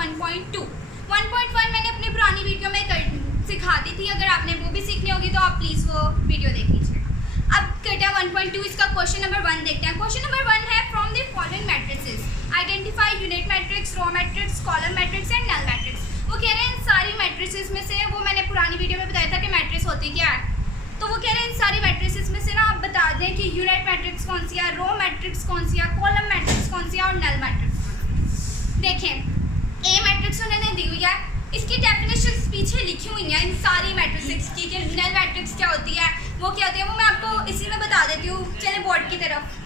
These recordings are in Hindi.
1.2। 1.1 मैंने अपनी पुरानी वीडियो में सिखाती थी, अगर आपने वो भी सीखनी होगी तो आप प्लीज़ वो वीडियो देख लीजिएगा। अब करते हैं 1.2, इसका क्वेश्चन नंबर 1 देखते हैं। क्वेश्चन नंबर 1 है from the following matrices identify unit matrix, row matrix, column matrix and null matrix. वो कह रहे हैं इन सारी मैट्रिसेस में से, वो मैंने पुरानी वीडियो में बताया था कि मैट्रिक्स होती क्या है, तो वो कह रहे हैं इन सारी मैट्रिसेस में से ना आप बता दें कि यूनिट मैट्रिक्स कौन सी है, रो मैट्रिक्स कौन सी है, कॉलम मैट्रिक्स कौन सी है और नल मैट्रिक्स। देखें ए मैट्रिक्स उन्होंने दी हुई है, इसकी डेफिनेशंस पीछे लिखी हुई हैं इन सारी मैट्रिक्स की, कि नल मैट्रिक्स क्या होती है, वो क्या होती है, वो मैं आपको इसी में बता देती हूँ। चलिए बोर्ड की तरफ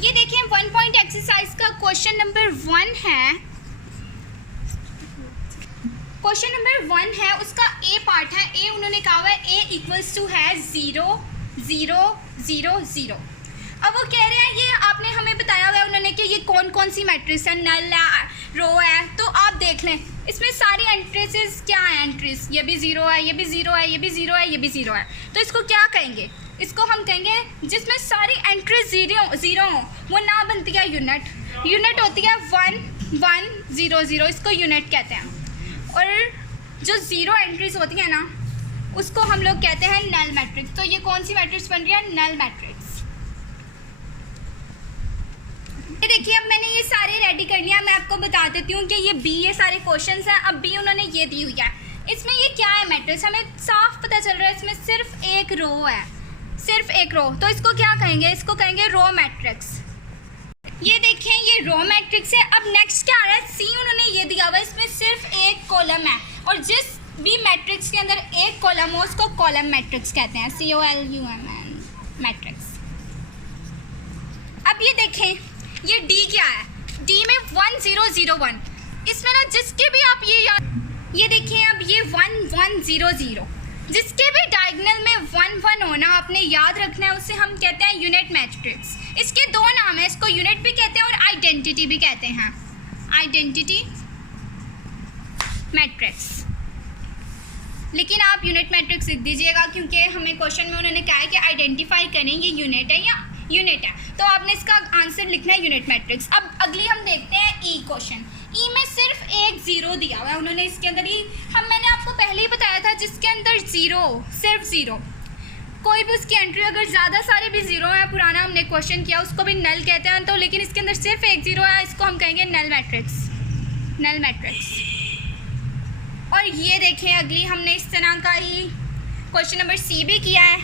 ये देखें 1 पॉइंट एक्सरसाइज का क्वेश्चन नंबर 1 है। क्वेश्चन नंबर 1 है, उसका ए पार्ट है। ए उन्होंने कहा हुआ है ए इक्वल्स टू है 0 0 0 0। अब वो कह रहे हैं ये आपने हमें बताया हुआ है उन्होंने कि ये कौन कौन सी मैट्रिक्स है, नल है, रो है, तो आप देख लें इसमें सारी एंट्रीज क्या है, एंट्रीज ये भी 0 है, ये भी 0 है, ये भी 0 है, ये भी 0 है, तो इसको क्या कहेंगे, इसको हम कहेंगे जिसमें सारी एंट्रीज 0 हो वो ना बनती है यूनिट। यूनिट होती है 1 1 0 0, इसको यूनिट कहते हैं। और जो 0 एंट्रीज होती है ना उसको हम लोग कहते हैं नल मैट्रिक्स। तो ये कौन सी मैट्रिक्स बन रही है, नल मैट्रिक्स। ये देखिए अब मैंने ये सारे रेडी कर लिया, मैं आपको बता देती हूँ कि ये बी, ये सारे क्वेश्चंस हैं। अब बी उन्होंने ये दी हुई है, इसमें ये क्या है मैट्रिक्स, हमें साफ पता चल रहा है इसमें सिर्फ एक रो है, सिर्फ एक रो, तो इसको क्या कहेंगे, इसको कहेंगे रो मैट्रिक्स। ये देखें ये रो मैट्रिक्स है। अब नेक्स्ट क्या आ रहा है, सी उन्होंने ये दिया हुआ है, इसमें सिर्फ एक कॉलम है और जिस भी मैट्रिक्स के अंदर एक कॉलम हो उसको कॉलम मैट्रिक्स कहते हैं, COLUMN मैट्रिक्स। अब ये देखें ये डी क्या है, डी में 1 0 0 1, इसमें ना जिसके भी आप ये देखिए अब ये 1 1 0 0, जिसके भी डायगोनल में 1 1 होना आपने याद रखना है, उसे हम कहते हैं यूनिट मैट्रिक्स। इसके दो नाम है, इसको यूनिट भी कहते हैं और आइडेंटिटी भी कहते हैं, आइडेंटिटी मैट्रिक्स। लेकिन आप यूनिट मैट्रिक्स लिख दीजिएगा क्योंकि हमें क्वेश्चन में उन्होंने कहा है कि आइडेंटिफाई करें ये यूनिट है या यूनिट है, तो आपने इसका आंसर लिखना है यूनिट मैट्रिक्स। अब अगली हम देखते हैं ई क्वेश्चन। ई में सिर्फ एक 0 दिया हुआ है उन्होंने, इसके अंदर ही मैंने आपको पहले ही बताया था जिसके अंदर 0 सिर्फ 0, कोई भी उसकी एंट्री अगर ज़्यादा सारे भी 0 है, पुराना हमने क्वेश्चन किया उसको भी नल कहते हैं, तो लेकिन इसके अंदर सिर्फ एक 0 है, इसको हम कहेंगे नल मैट्रिक्स, नल मैट्रिक्स। और ये देखें अगली हमने इस तरह का ही क्वेश्चन नंबर सी भी किया है,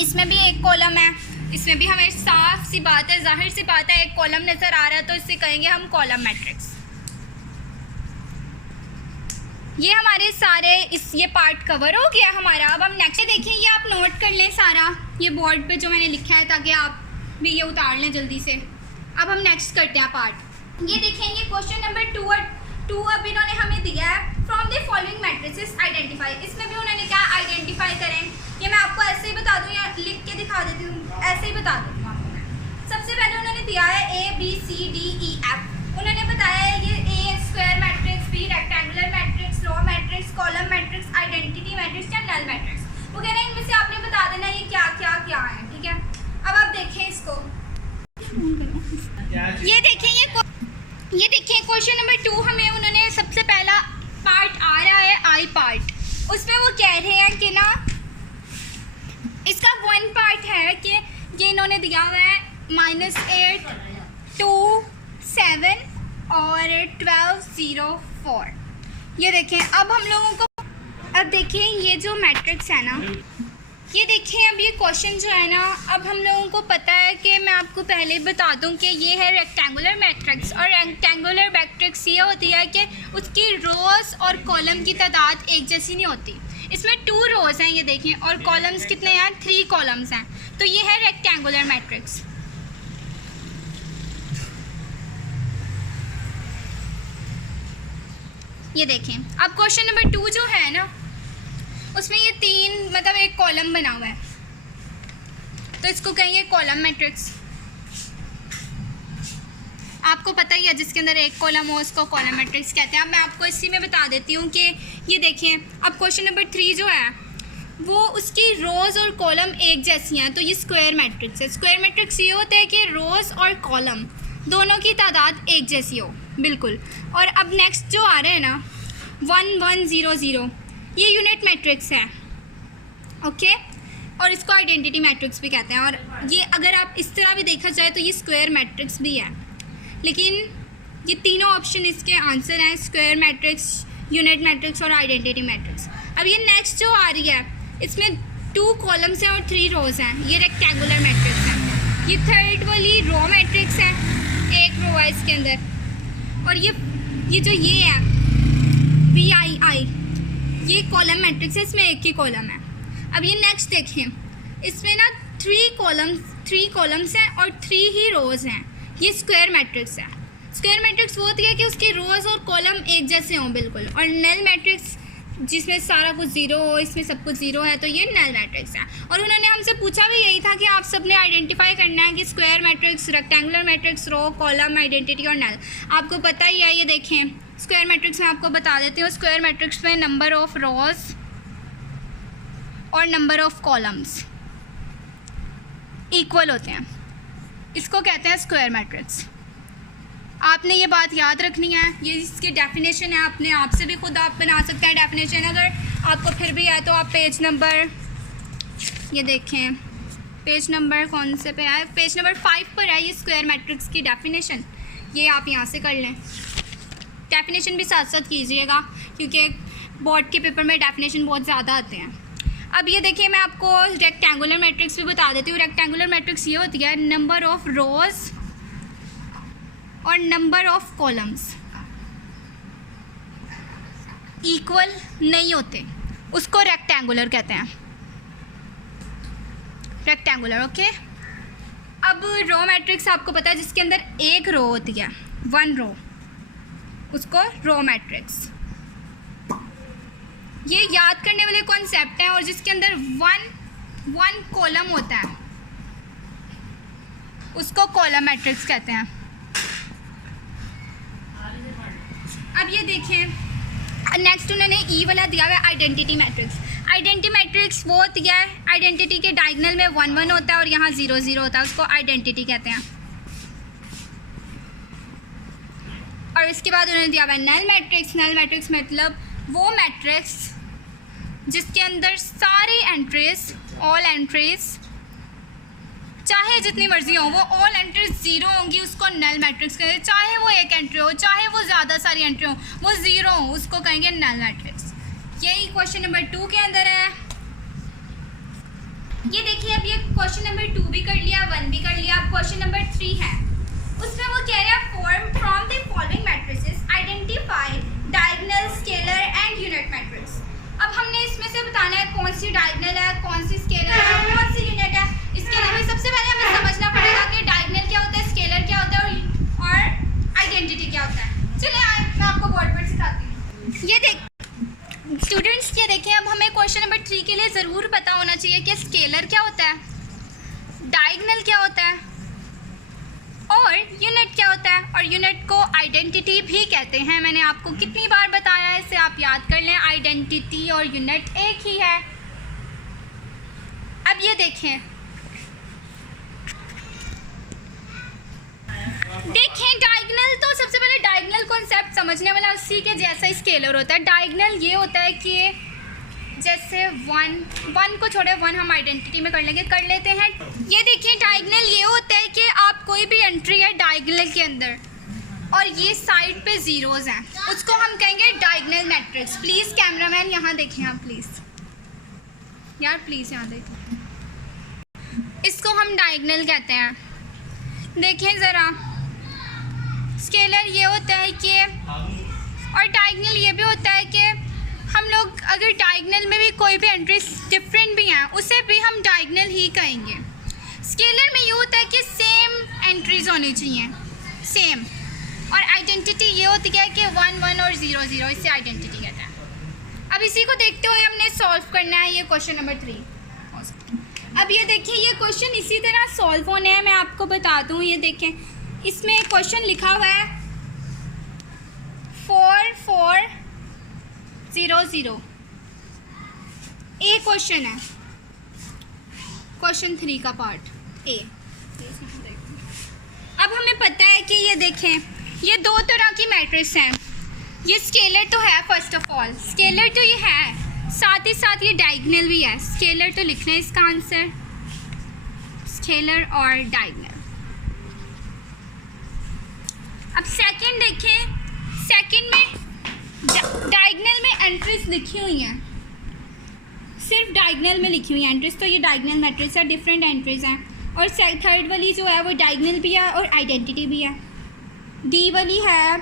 इसमें भी एक कॉलम है, इसमें भी हमें साफ सी बात है, जाहिर सी बात है, एक कॉलम नज़र आ रहा है तो इससे कहेंगे हम कॉलम मैट्रिक्स। ये हमारे सारे ये पार्ट कवर हो गया हमारा। अब हम नेक्स्ट देखिए, ये आप नोट कर लें सारा ये बोर्ड पे जो मैंने लिखा है ताकि आप भी ये उतार लें जल्दी से। अब हम नेक्स्ट करते हैं पार्ट। ये देखें ये क्वेश्चन नंबर 2 अब इन्होंने हमें दिया है from the following matrices identify. इसमें भी उन्होंने क्या आइडेंटिफाई करें, ये मैं आपको ऐसे ही बता दूँ या लिख के दिखा देती हूँ, ऐसे ही बता दूँ आपको मैं। सबसे पहले उन्होंने दिया है ABCDEF, उन्होंने बताया है ये A square matrix, B rectangular matrix, row matrix, column matrix, identity matrix या नल मैट्रिक्स। वो कह रहे हैं इनमें से आपने बता देना ये क्या क्या क्या है, ठीक है। अब आप देखें इसको, ये देखिए क्वेश्चन नंबर 2 हमें उन्होंने सबसे पहला पार्ट आ रहा है आई पार्ट, उसमें वो कह रहे हैं कि ना इसका 1 पार्ट है कि ये इन्होंने दिया हुआ है -8 2 7 और 12 0 4। ये देखें अब हम लोगों को, अब देखें ये जो मैट्रिक्स है ना, ये देखें अब ये क्वेश्चन जो है ना, अब हम लोगों को पता है कि मैं आपको पहले बता दूं कि ये है रेक्टेंगुलर मैट्रिक्स, और रेक्टेंगुलर मैट्रिक्स ये होती है कि उसकी रोज़ और कॉलम की तादाद एक जैसी नहीं होती। इसमें 2 रोज़ हैं ये देखें, और कॉलम्स कितने हैं, 3 कॉलम्स हैं, तो ये है रेक्टेंगुलर मैट्रिक्स। ये देखें अब क्वेश्चन नंबर 2 जो है ना उसमें ये 3 मतलब एक कॉलम बना हुआ है, तो इसको कहेंगे कॉलम मैट्रिक्स। आपको पता ही है जिसके अंदर एक कॉलम हो उसको कॉलम मैट्रिक्स कहते हैं। अब मैं आपको इसी में बता देती हूँ कि ये देखें अब क्वेश्चन नंबर 3 जो है वो उसकी रोज़ और कॉलम एक जैसी हैं, तो ये स्क्वायर मैट्रिक्स है। स्क्वायर मैट्रिक्स ये होता है कि रोज़ और कॉलम दोनों की तादाद एक जैसी हो, बिल्कुल। और अब नेक्स्ट जो आ रहा है ना 1 1 0 0, ये यूनिट मैट्रिक्स है, ओके। और इसको आइडेंटिटी मैट्रिक्स भी कहते हैं। और ये अगर आप इस तरह भी देखा जाए तो ये स्क्वायर मैट्रिक्स भी है, लेकिन ये तीनों ऑप्शन इसके आंसर हैं, स्क्वायर मैट्रिक्स, यूनिट मैट्रिक्स और आइडेंटिटी मैट्रिक्स। अब ये नेक्स्ट जो आ रही है इसमें 2 कॉलम्स हैं और 3 रोज़ हैं, ये रेक्टेंगुलर मैट्रिक्स है। ये थर्ड वाली रो मैट्रिक्स है, एक रो है इसके अंदर। और ये जो ये है VII, ये कॉलम मैट्रिक्स है, इसमें एक ही कॉलम है। अब ये नेक्स्ट देखें, इसमें ना 3 कॉलम्स हैं और 3 ही रोज़ हैं, ये स्क्वायर मैट्रिक्स है। स्क्वायर मैट्रिक्स वो होती है कि उसके रोज़ और कॉलम एक जैसे हों बिल्कुल। और नल मैट्रिक्स जिसमें सारा कुछ ज़ीरो हो, इसमें सब कुछ ज़ीरो है, तो ये नल मैट्रिक्स है। और उन्होंने हमसे पूछा भी यही था कि आप सबने आइडेंटिफाई करना है कि स्क्वायर मैट्रिक्स, रेक्टेंगुलर मैट्रिक्स, रो, कॉलम, आइडेंटिटी और नल। आपको पता ही है, ये देखें स्क्वायर मैट्रिक्स में आपको बता देती हूँ। स्क्वायर मैट्रिक्स में नंबर ऑफ रोज़ और नंबर ऑफ कॉलम्स इक्वल होते हैं, इसको कहते हैं स्क्वायर मैट्रिक्स। आपने ये बात याद रखनी है, ये इसकी डेफिनेशन है, अपने आप से भी खुद आप बना सकते हैं डेफिनेशन। अगर आपको फिर भी है तो आप पेज नंबर, ये देखें पेज नंबर कौन से पे है, पेज नंबर 5 पर है ये स्क्वायर मैट्रिक्स की डेफिनेशन, ये आप यहाँ से कर लें। डेफिनेशन भी साथ साथ कीजिएगा क्योंकि बोर्ड के पेपर में डेफिनेशन बहुत ज़्यादा आते हैं। अब ये देखिए मैं आपको रेक्टेंगुलर मैट्रिक्स भी बता देती हूँ। रेक्टेंगुलर मैट्रिक्स ये होती है नंबर ऑफ रोज़ और नंबर ऑफ कॉलम्स इक्वल नहीं होते, उसको रेक्टेंगुलर कहते हैं, रेक्टेंगुलर, ओके। अब रो मैट्रिक्स आपको पता है जिसके अंदर एक रो होती है, 1 रो, उसको रो मैट्रिक्स। ये याद करने वाले कॉन्सेप्ट हैं। और जिसके अंदर 1 कॉलम होता है उसको कॉलम मैट्रिक्स कहते हैं। अब ये देखें नेक्स्ट उन्होंने ई वाला दिया हुआ है आइडेंटिटी मैट्रिक्स। आइडेंटिटी मैट्रिक्स वो होती है, आइडेंटिटी के डायगोनल में 1 1 होता है और यहाँ 0 0 होता है, उसको आइडेंटिटी कहते हैं। और इसके बाद उन्होंने दिया हुआ है नल मैट्रिक्स। नल मैट्रिक्स मतलब वो मैट्रिक्स जिसके अंदर सारी एंट्रीज, ऑल एंट्रीज चाहे जितनी मर्जी हो, वो ऑल एंट्रीज 0 होंगी, उसको नल मैट्रिक्स कहेंगे। चाहे वो एक एंट्री हो, चाहे वो ज़्यादा सारी एंट्री हो, वो 0 हो, उसको कहेंगे नल मैट्रिक्स। यही क्वेश्चन नंबर 2 के अंदर है। ये देखिए अब ये क्वेश्चन नंबर 2 भी कर लिया, 1 भी कर लिया। अब क्वेश्चन नंबर 3 है, उसमें वो कह रहे हैं form from the following matrices identify diagonal, scalar and unit matrix. अब हमने इसमें से बताना है कौन सी डायगोनल है, कौन सी स्केलर है, कौन सी यूनिट है। इसके लिए हमें सबसे पहले हमें समझना पड़ेगा कि डायगोनल क्या होता है, स्केलर क्या होता है और आइडेंटिटी क्या होता है। चलिए आए मैं आपको बोर्ड पर सिखाती हूँ। ये देख स्टूडेंट्स, ये देखें अब हमें क्वेश्चन नंबर 3 के लिए ज़रूर पता होना चाहिए कि स्केलर क्या होता है, डायगोनल क्या होता है और यूनिट क्या होता है। और यूनिट को आइडेंटिटी भी कहते हैं। मैंने आपको कितनी बार बताया है, इसे आप याद कर लें, आइडेंटिटी और यूनिट एक ही है। अब ये देखें डायगोनल, तो सबसे पहले डायगोनल कॉन्सेप्ट समझने वाला उसी के जैसा ही स्केलर होता है। डायगोनल ये होता है कि जैसे 1 को छोड़े 1 हम आइडेंटिटी में कर लेते हैं। ये देखिए डायगोनल ये होता है कि आप कोई भी एंट्री है डायगोनल के अंदर और ये साइड पे ज़ीरोज़ हैं, उसको हम कहेंगे डायगोनल मैट्रिक्स। प्लीज़ कैमरामैन यहाँ देखें आप, प्लीज़ यार प्लीज़ यहाँ देखें, इसको हम डायगोनल कहते हैं। देखें ज़रा, स्केलर ये होता है कि, और डायगोनल ये भी होता है कि हम लोग अगर डायगोनल में भी कोई भी एंट्रीज डिफरेंट भी हैं उसे भी हम डायगोनल ही कहेंगे। स्केलर में ये होता है कि सेम एंट्रीज होनी चाहिए, सेम। और आइडेंटिटी ये होती है कि 1 1 और 0 0, इससे आइडेंटिटी कहते हैं। अब इसी को देखते हुए हमने सॉल्व करना है ये क्वेश्चन नंबर 3। अब ये देखिए ये क्वेश्चन इसी तरह सॉल्व होने हैं, मैं आपको बता दूँ। ये देखें इसमें क्वेश्चन लिखा हुआ है 4 4 0 0, ए क्वेश्चन है, क्वेश्चन 3 का पार्ट ए। अब हमें पता है कि ये देखें, ये दो तरह की मैट्रिक्स हैं। ये स्केलर तो है, फर्स्ट ऑफ ऑल स्केलर तो ये है, साथ ही साथ ये डायगोनल भी है। स्केलर तो लिखना है इसका आंसर, स्केलर और डायगोनल। अब सेकंड देखें, सेकंड में डायगोनल में एंट्रीज लिखी हुई हैं, सिर्फ डायगोनल में लिखी हुई हैं एंट्रीज, तो ये डायगोनल मैट्रिक्स है, डिफरेंट एंट्रीज हैं। और थर्ड वाली जो है वो डायगोनल भी है और आइडेंटिटी भी है। डी वाली है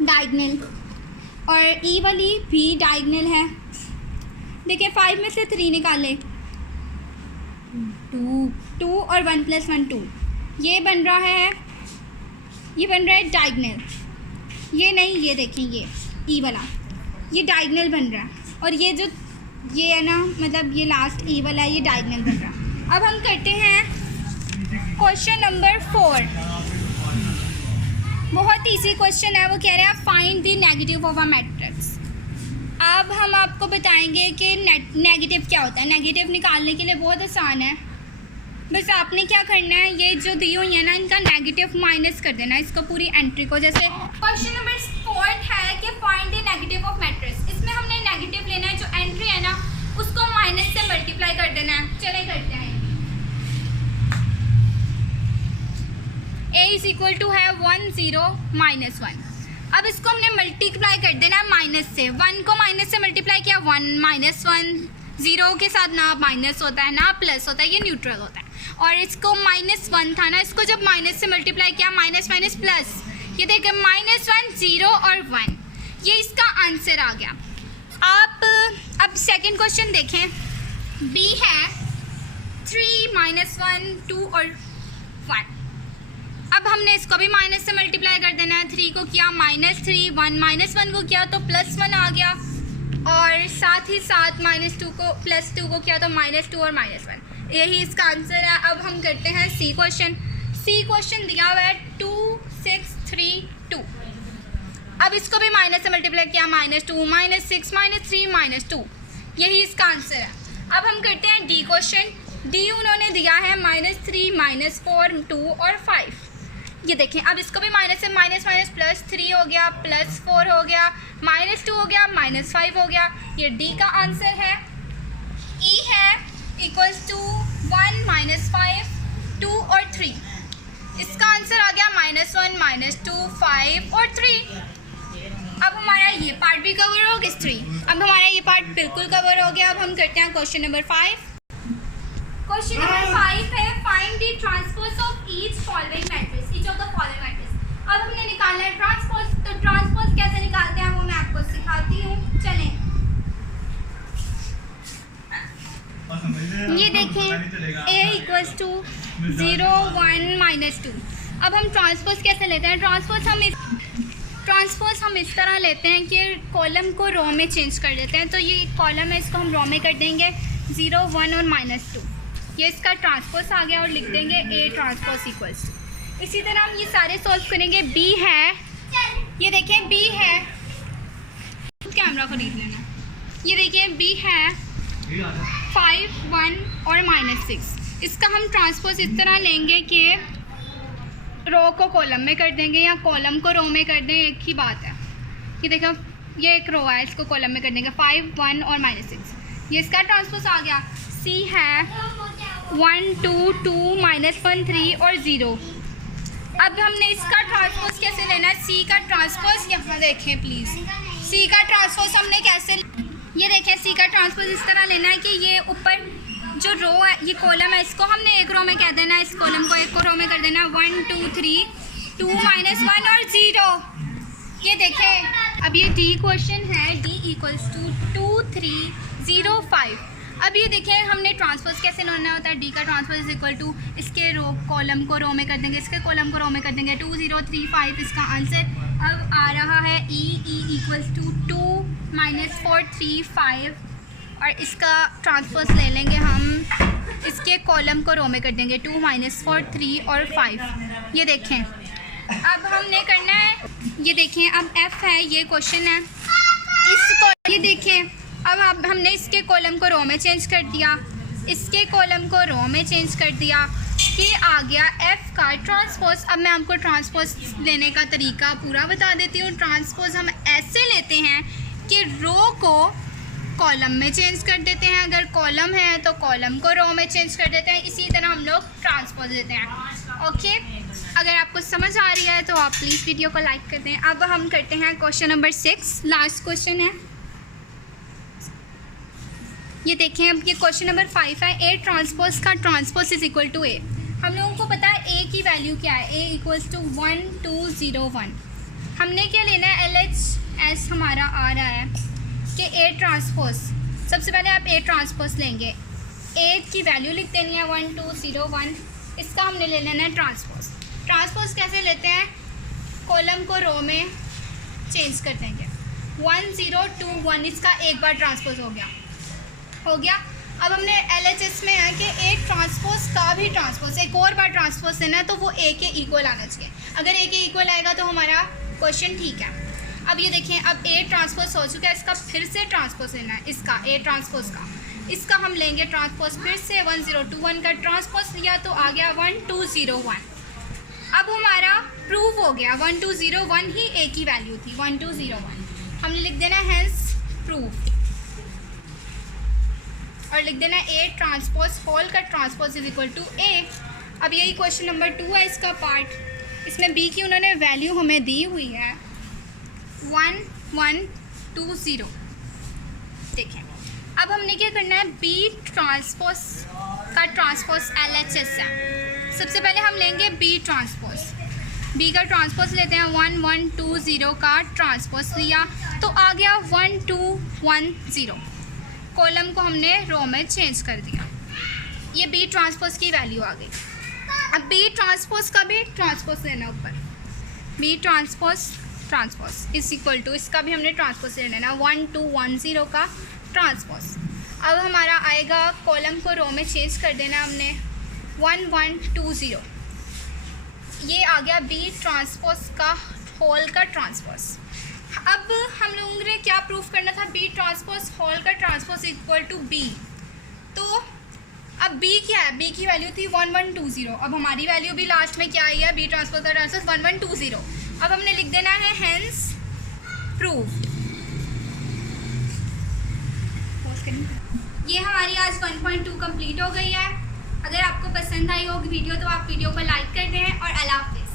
डायगोनल और ई वाली भी डायगोनल है। देखिए 5 में से 3 निकाले, 2 और 1 + 1 2, ये बन रहा है, ये बन रहा है डायगोनल। ये नहीं, ये देखें, ये ई वाला ये डायगोनल बन रहा है, और ये जो ये है ना, मतलब ये लास्ट ई वाला है, ये डायगोनल बन रहा है। अब हम करते हैं क्वेश्चन नंबर 4। बहुत इजी क्वेश्चन है, वो कह रहे हैं find the negative of a matrix. अब हम आपको बताएंगे कि नेगेटिव क्या होता है। नेगेटिव निकालने के लिए बहुत आसान है, बस आपने क्या करना है, ये जो दी हुई है ना, इनका नेगेटिव माइनस कर देना है, इसको पूरी एंट्री को। जैसे क्वेश्चन नंबर 4 है कि find the negative of matrix. इसमें हमने नेगेटिव लेना है, जो एंट्री है ना उसको माइनस से मल्टीप्लाई कर देना है। चले करते हैं। A = है 1 0 -1। अब इसको हमने मल्टीप्लाई कर देना है माइनस से। 1 को माइनस से मल्टीप्लाई किया, 1 -1, 0 के साथ ना माइनस होता है ना प्लस होता है, ये न्यूट्रल होता है। और इसको -1 था ना, इसको जब माइनस से मल्टीप्लाई किया, माइनस माइनस प्लस, ये देखिए -1 0 और 1, ये इसका आंसर आ गया। आप अब सेकंड क्वेश्चन देखें, बी है 3 -1 2 और 1। अब हमने इसको भी माइनस से मल्टीप्लाई कर देना है। 3 को किया -3, 1 -1 को किया तो +1 आ गया, और साथ ही साथ -2 को +2 को किया तो -2 और -1, यही इसका आंसर है। अब हम करते हैं सी क्वेश्चन। सी क्वेश्चन दिया हुआ है 2 6 3 2। अब इसको भी माइनस से मल्टीप्लाई किया, -2 -6 -3 -2, यही इसका आंसर है। अब हम करते हैं डी क्वेश्चन। डी उन्होंने दिया है -3 -4 2 और 5। ये देखें, अब इसको भी माइनस से माइनस +3 हो गया, +4 हो गया, -2 हो गया, -5 हो गया, ये डी का आंसर है। ई है = 1 -5 2 और 3, इसका आंसर आ गया -1 -2 5 और 3। अब हमारा ये पार्ट भी कवर हो गया, 3। अब हमारा ये पार्ट बिल्कुल कवर हो गया। अब हम करते हैं क्वेश्चन नंबर 5। क्वेश्चन नंबर 5 है find the transpose of each following matrix, each of the following matrix. अब हमने निकालना है ट्रांसपोज, तो ट्रांसपोज कैसे निकालते हैं वो मैं आपको सिखाती हूँ। चलें, ये देखें, A = 0 1 -2। अब हम ट्रांसपोज कैसे लेते हैं? ट्रांसपोज हम इस तरह लेते हैं कि कॉलम को रो में चेंज कर देते हैं। तो ये कॉलम है, इसको हम रो में कर देंगे 0 1 और -2, ये इसका ट्रांसपोज आ गया, और लिख देंगे A ट्रांसपोज = इसी तरह हम ये सारे सॉल्व करेंगे। B है, ये देखें B है, कैमरा खरीद लेना, ये देखिए B है 5 1 और -6। इसका हम ट्रांसपोज इस तरह लेंगे कि रो को कॉलम में कर देंगे या कॉलम को रो में कर दें, एक ही बात है। ये देखो, ये एक रो है, इसको कॉलम में कर देंगे 5 1 और -6, ये इसका ट्रांसपोज आ गया। C है 1 2 2 -1 3 और 0। अब हमने इसका ट्रांसपोज कैसे लेना है? C का ट्रांसपोज यहाँ देखें प्लीज़, C का ट्रांसपोज हमने कैसे, ये देखें, C का ट्रांसपोज इस तरह लेना है कि ये ऊपर जो रो है, ये कॉलम है, इसको हमने एक रो में कह देना है, इस कॉलम को एक रो में कर देना है 1 2 3 2 -1 और 0। ये देखें, अब ये डी क्वेश्चन है, D = 2 3 0 5। अब ये देखें, हमने ट्रांसपोज कैसे लेना होता है। डी का ट्रांसपोज = इसके रो कॉलम को रो में कर देंगे, इसके कॉलम को रो में कर देंगे 2 0 3 5, इसका आंसर अब आ रहा है E = 2 -4 3 5, और इसका ट्रांसपोज ले लेंगे हम, इसके कॉलम को रो में कर देंगे 2 -4 3 और 5। ये देखें, अब हमने करना है, ये देखें, अब F है, ये क्वेश्चन है, इसको ये देखें, अब हमने इसके कॉलम को रो में चेंज कर दिया, इसके कॉलम को रो में चेंज कर दिया, कि आ गया एफ का ट्रांसपोज। अब मैं आपको ट्रांसपोज लेने का तरीका पूरा बता देती हूँ। ट्रांसपोज हम ऐसे लेते हैं कि रो को कॉलम में चेंज कर देते हैं, अगर कॉलम है तो कॉलम को रो में चेंज कर देते हैं। इसी तरह हम लोग ट्रांसपोज लेते हैं। ओके, अगर आपको समझ आ रही है तो आप प्लीज़ वीडियो को लाइक कर दें। अब हम करते हैं क्वेश्चन नंबर 6, लास्ट क्वेश्चन है। ये देखें, अब ये क्वेश्चन नंबर 5 है। ए ट्रांसपोज का ट्रांसपोज इज इक्वल टू ए। हम लोगों को पता है ए की वैल्यू क्या है, ए इक्वल्स टू 1 2 0 1। हमने क्या लेना है, LHS हमारा आ रहा है कि ए ट्रांसपोज। सबसे पहले आप ए ट्रांसपोज लेंगे, ए की वैल्यू लिख देनी है 1 2 0 1। इसका हमने ले लेना है ट्रांसपोज। ट्रांसपोज कैसे लेते हैं, कॉलम को रो में चेंज कर देंगे। 1 0 2 1, इसका एक बार ट्रांसपोज हो गया। अब हमने LHS में है कि ए ट्रांसपोज का भी ट्रांसपोज एक और बार ट्रांसपोज देना है, तो वो ए के इक्वल आना चाहिए। अगर ए के इक्वल आएगा तो हमारा क्वेश्चन ठीक है। अब ये देखें, अब ए ट्रांसपोज हो चुका है, इसका फिर से ट्रांसपोज लेना है। इसका ए ट्रांसपोज का, इसका हम लेंगे ट्रांसपोज फिर से। 1 0 2 1 का ट्रांसपोज लिया तो आ गया 1 2 0 1। अब हमारा प्रूव हो गया, 1 2 0 1 ही ए की वैल्यू थी, 1 2 0 1। हमने लिख देना हैंस प्रूव और लिख देना ए ट्रांसपोज होल का ट्रांसपोज इज इक्वल टू ए। अब यही क्वेश्चन नंबर 2 है इसका पार्ट। इसमें बी की उन्होंने वैल्यू हमें दी हुई है 1 1 2 0। देखें, अब हमने क्या करना है, बी ट्रांसपोज का ट्रांसपोज LHS है। सबसे पहले हम लेंगे बी ट्रांसपोज, बी का ट्रांसपोज लेते हैं। 1 1 2 0 का ट्रांसपोज लिया तो आ गया 1 2 1 0। कॉलम को हमने रो में चेंज कर दिया, ये बी ट्रांसपोज की वैल्यू आ गई। अब बी ट्रांसपोज का भी ट्रांसपोज लेना ऊपर, B transpose is equal to, इसका भी हमने ट्रांसपोज ले लेना 1 2 1 0 का ट्रांसपोज। अब हमारा आएगा, कॉलम को रो में चेंज कर देना हमने 1 1 2 0। ये आ गया बी ट्रांसपोज का होल का ट्रांसपोज। अब हम लोगों ने क्या प्रूफ करना था, बी ट्रांसपोज होल का ट्रांसपोज इक्वल टू बी। तो अब बी क्या है, बी की वैल्यू थी 1 1 2 0। अब हमारी वैल्यू भी लास्ट में क्या आई है, बी ट्रांसपोज का ट्रांसपोज 1 1 2 0। अब हमने लिख देना है हेंस प्रूव। ये हमारी आज 1.2 कंप्लीट हो गई है। अगर आपको पसंद आई होगी वीडियो तो आप वीडियो को लाइक कर दें और अल्लाह हाफ़िज़।